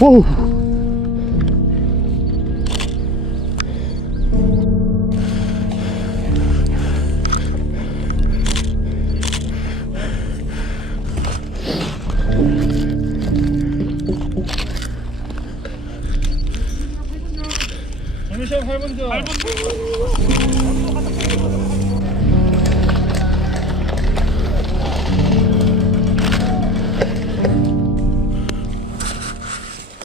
오. 오늘 시험 8분 전. 8분